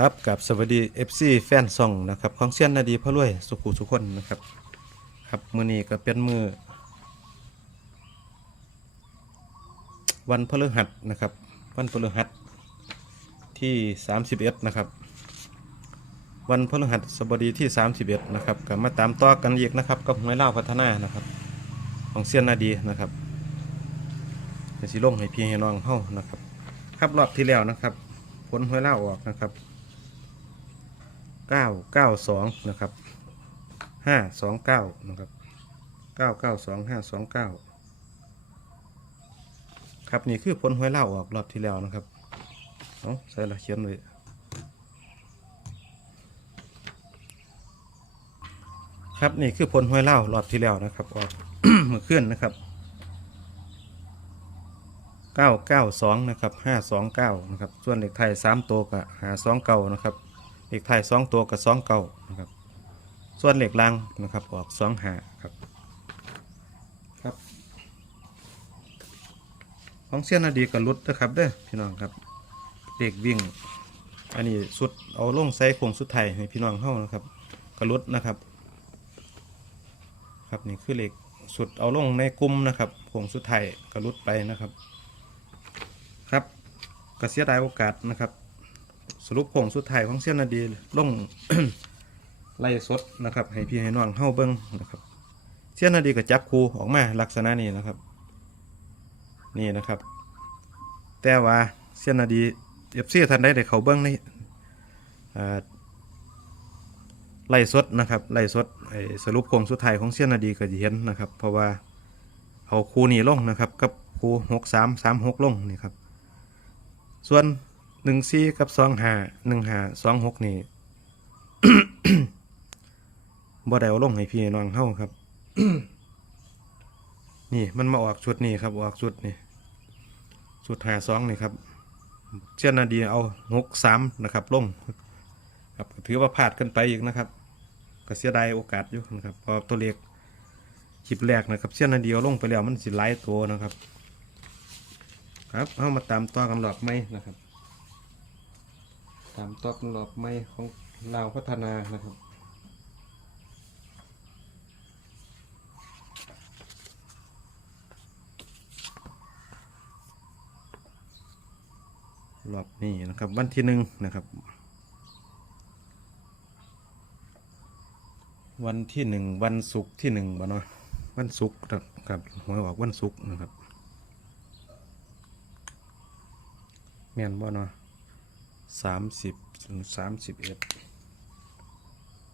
ครับกับสวัสดี FC แฟนซองนะครับของเซียนนาดีพระรวยสุขุสุขคนนะครับ ครับมือนี้ก็เป็นมือ วันพฤหัสนะครับ วันพฤหัสที่ 31 นะครับ วันพฤหัสบดีที่ 31 นะครับก็มาตามต่อกันอีกนะครับกับหวยเล่าพัฒนานะครับ ของเซียนนาดีนะครับเดี๋ยวสิลงให้พี่ให้น้องเฮานะครับ ครับรอบที่แล้วนะครับผลหวยเล่าออกนะครับ เก้าเก้าสองนะครับห้าสองเก้านะครับเก้าเก้าสองห้าสองเก้าครับนี่คือผลหวยเล่าออกรอบที่แล้วนะครับเอาใส่ละเขียนเลยครับนี่คือผลหวยเล่ารอบที่แล้วนะครับออกเมื่อคืนนะครับเก้าเก้าสองนะครับห้าสองเก้านะครับ ส่วนเลขไทยสามตัวกับหาสองเก้านะครับ เลขไทายสองตัวกับสองเก่านะครับ ส่วนเลขล่างนะครับออกสองหาครับครับ ของเสี้ยนอดีกับรุดนะครับเด้อพี่น้องครับเลขวิ่ง อันนี้สุดเอาลงใส่โครงสุดไทยให้พี่น้องเข้านะครับกระลุดนะครับ ครับนี่คือเลขสุดเอาลงในกลุ่มนะครับโครงสุดไทยกระลุดไปนะครับ ครับกระเสียดายโอกาสนะครับ สรุปโคงสุดท้ายของเสี้ยนนาดีลงไล่สดนะครับ ให้พี่ให้น้องเฮาเบิ้งนะครับ เสี้ยนนาดีก็จับครูออกมาลักษณะนี้นะครับ นี่นะครับ แต่ว่าเสี้ยนนาดีเอฟซีท่านได้ได้เขาเบิ้งในอ่ไล่สดนะครับไล่สดสรุปโคงสุดท้ายของเสี้ยนนาดีก็จะเห็นนะครับ เพราะว่าเอาครูนี่ลงนะครับ กับครูหกสามสามหกลงนี่ครับ ส่วน หนึ่งสี่กับสองหาหนึ่งหาสองหกนี่บ่ได้เอาลงให้พี่น้องเฮาครับ นี่มันมาออกชุดนี้ครับ ออกชุดนี่ชุดหาสองนี่ครับเช่นนาดีเอาหกสามนะครับลงครับถือว่าพลาดกันไปอีกนะครับ ก็เสียดายโอกาสอยู่นะครับพอตัวเลขคลิปแรกนะครับเช่นนาดีเอาลงไปแล้วมันสิไล่ตัวนะครับ ครับเอามาตามต่อกันหลอกไหมนะครับ ตามตอกหลอบไม้ของเราวพัฒนานะครับรอบนี้นะครับวันที่หนึ่งนะครับ วันที่หนึ่งวันศุกร์ที่หนึ่งบ่เนาะวันศุกร์ครับครับหวยออกวันศุกร์นะครับแม่นบ่เนาะ สามสิบถึงสามสิบเอ็ด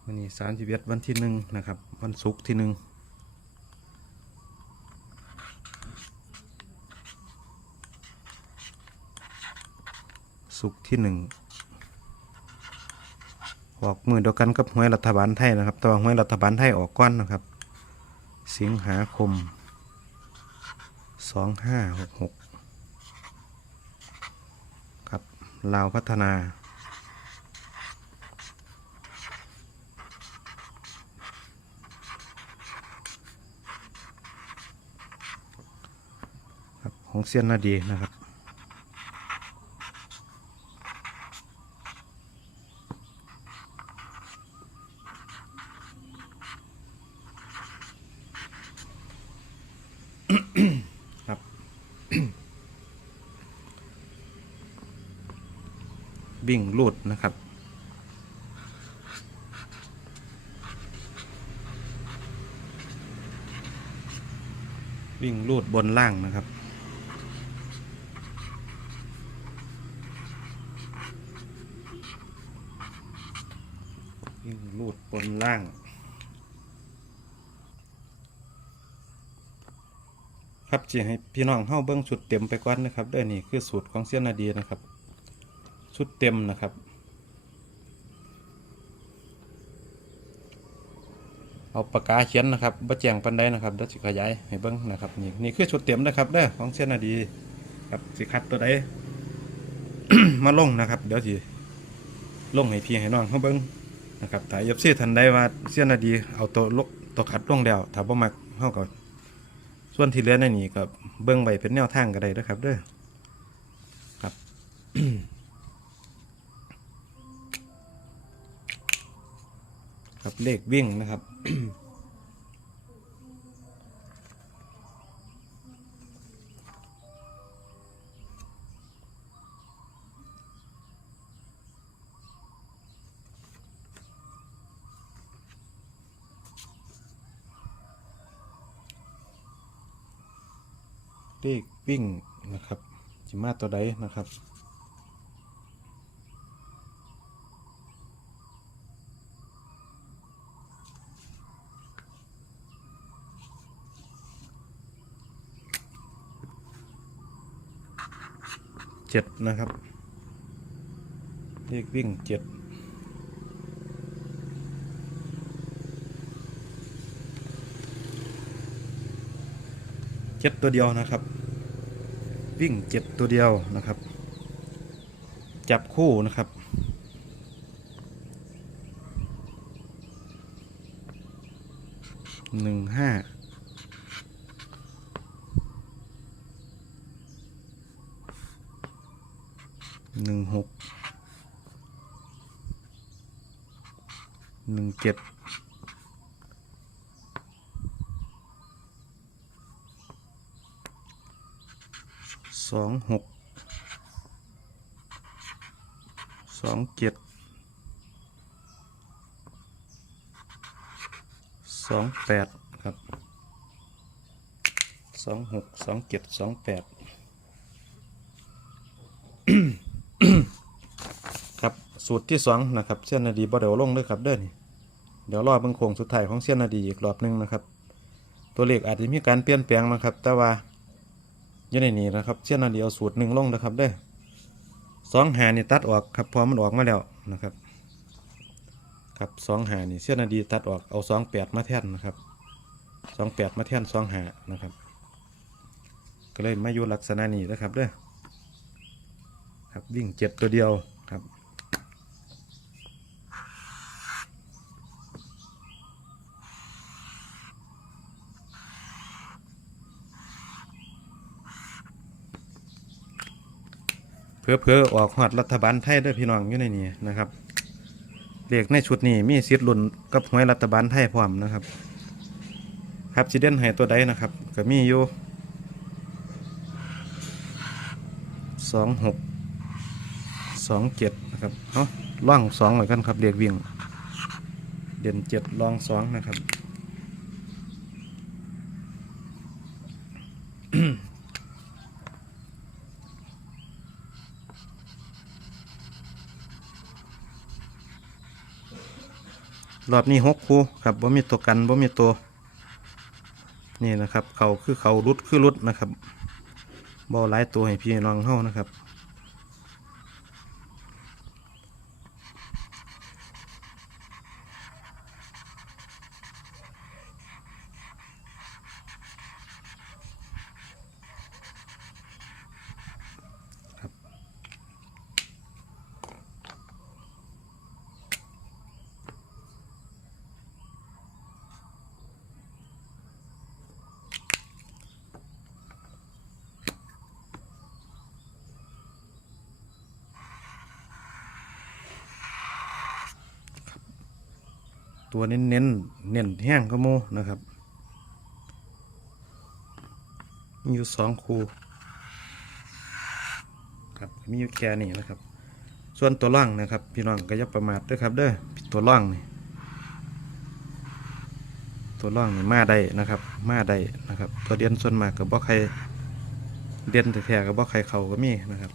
วันนี้สามสิบเอ็ดวันที่หนึ่งนะครับ วันศุกร์ที่หนึ่งศุกร์ที่หนึ่งออกมือเดียวกันกับหวยรัฐบาลไทยนะครับแต่ว่าหวยรัฐบาลไทยออกก้อนนะครับ สิงหาคมสองห้าหกหก ครับ ลาวพัฒนาครับของเซียนนาดีนะครับครับ วิ่งลูดนะครับ วิ่งลูดบนล่างนะครับวิ่งลูดบนล่างครับจะให้พี่น้องเข้าเบิ้องชุดเต็มไปก่อนนะครับด้อนี่คือสูตรของเซียนนาดีนะครับ ชุดเต็มนะครับ เอาปากกาเขียนนะครับบ่แจงปันใดนะครับเดี๋ยวสิขยายให้เบิ่งนะครับนี่นี่คือชุดเต็มนะครับเด้อของเส้นนาดีครับสิคัดตัวใดมาลงนะครับ เดี๋ยวสิลงให้พี่ให้น้องเขาเบิ่งนะครับถ้าเอฟซีทันได้ว่าเส้นนาดีเอาตัวลกตัวคัดลงแล้วถ้าบ่มักเฮาก็ส่วนที่เหลือในนี้ก็เบิ่งไว้เป็นแนวทางก็ได้นะครับเด้อครับ ครับเลขวิ่งนะครับเลขวิ่งนะครับจิมาตัวใดนะครับ เจ็ดนะครับ เลขวิ่งเจ็ดเจ็ดตัวเดียวนะครับ วิ่งเจ็ดตัวเดียวนะครับ จับคู่นะครับหนึ่งห้า หนึ่งหกหนึ่งเจ็ดสองหกสองเจ็ดสองแปดครับสองหกสองเจ็ดสองแปด สูตรที่สองนะครับเส้นนาดีบ่เดี๋ยวลงเลยครับเด้อนี่เดี๋ยวรอเบิ่งโค้งสุดท้ายของเส้นนาดีอีกรอบหนึงนะครับ ตัวเลขอาจจะมีการเปลี่ยนแปลงนะครับ แต่ว่าอยู่ในนี้นะครับเส้นนาดีเอาสูตรหนึ่งลงนะครับเด้อสองหานี่ตัดออกครับพอมันออกมาแล้วนะครับครับสองหานี่เส้นนาดีตัดออกเอาสองแปดมาแท่นนะครับสองแปดมาแท่นสองหานะครับ ก็เลยมาอยู่ลักษณะนี้นะครับเด้อครับวิ่งเจ็ดตัวเดียวครับ เพื่อเพื่อออกหอดรัฐบาลไทยด้วยพี่น้องอยู่ในนี้นะครับเลขในชุดนี้มีสิทธิ์ลุ้นกับหวยรัฐบาลไทยพร้อมนะครับ ครับสิเด่นให้ตัวใดนะครับ ก็มีอยู่สองหกสองเจ็ดนะครับเอาล่องสองเหมือนกันครับเด็กวิ่ง เด่นเจ็ดลองสองนะครับ รอบนี้หกคู่ครับว่ามีตัวกันว่ามีตัว นี่นะครับ เขาคือเขารุดคือรุดนะครับบอหลายตัวให้พี่น้องเฮานะครับ ตัวเน้นเน้นเน้นแห้งก็โมนะครับมีอยู่สองคู่ครับมีอยู่แค่นี้นะครับ ส่วนตัวล่างนะครับ พี่น้องก็อย่าประมาทด้วยครับเด้อตัวล่างนี่ตัวล่างนี่มาได้นะครับ มาได้นะครับ ตัวเดียนส่วนมากกับบ่ใครเดียนแท้กับบ่ใครเขาก็มีนะครับ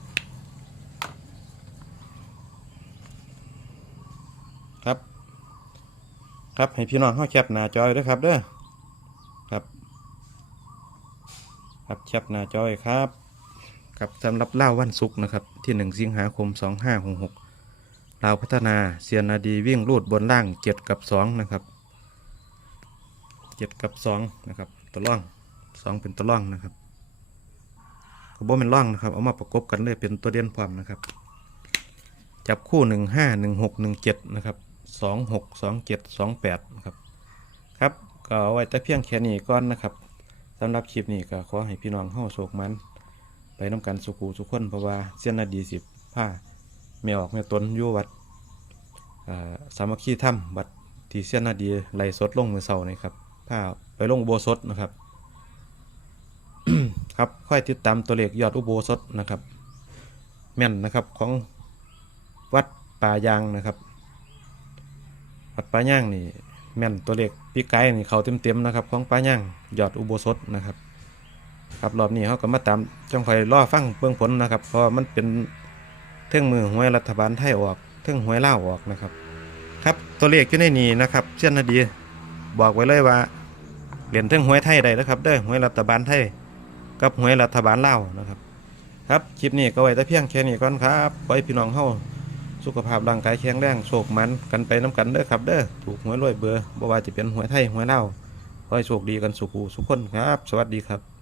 ครับให้พี่น้องเข้าแคปหน้าจอยด้วยครับเด้อครับ ครับแคปหน้าจอยครับ ครับสำหรับเล่าวันศุกร์นะครับ ที่หนึ่งสิงหาคมสองห้าหกหกลาพัฒนาเซียนนาดีวิ่งรูดบนล่างเจ็ดกับสองนะครับเจ็ดกับสองนะครับตัวล่องสองเป็นตัวล่องนะครับก็บ่เป็นล่องนะครับ เอามาประกบกันเลยเป็นตัวเด่นพร้อมนะครับ จับคู่หนึ่งห้าหนึ่งหกหนึ่งเจ็ดนะครับ สองหกสองเจ็ดสองแปดครับครับก็เอาไว้แต่เพียงแค่นี้ก่อนนะครับสำหรับคลิปนี้ก็ขอให้พี่น้องเข้าโศกมัน ไปน้ำกันสุขูสุขคนเพราะว่าเส้นนาดีสิบผ้าไม่ออกไม่ต้นยู่วัดอ่อสามัคคีถ้ำวัดที่เสี้ยนนาดีไหลสดลงมือเสาร์นี่ครับพาไปลงอุโบสถนะครับ ครับค่อยติดตามตัวเลขยอดอุโบสถนะครับ แม่นนะครับของวัดป่ายางนะครับ วัดป่าย่างนี่แม่นตัวเลขปีไก่นี่เขาเต็มๆนะครับของป่าย่างยอดอุโบสถนะครับ ครับรอบนี้เขาก็มาตามจังคอยรอฟังเบื้องผลนะครับ เพราะมันเป็นเท่งมือหวยรัฐบาลไทยออกเท่งหวยเล่าออกนะครับ ครับตัวเลขอยู่ในนี้นะครับ เช่นนาดีบอกไว้เลยว่าเหรียญเท่งหวยไทยได้นะครับเด้หวยรัฐบาลไทยกับหวยรัฐบาลเล่านะครับ ครับคลิปนี้ก็ไว้แต่เพียงแค่นี้ก่อนครับขอให้พี่น้องเฮา สุขภาพร่างกายแข็งแรงโชคมันกันไปน้ำกันเด้อครับเด้อถูกหวยรวยเบอร์บ่ว่าจะเป็นหวยไทยหวยลาวขอให้โชคดีกันสุขูสุขคนครับ สวัสดีครับ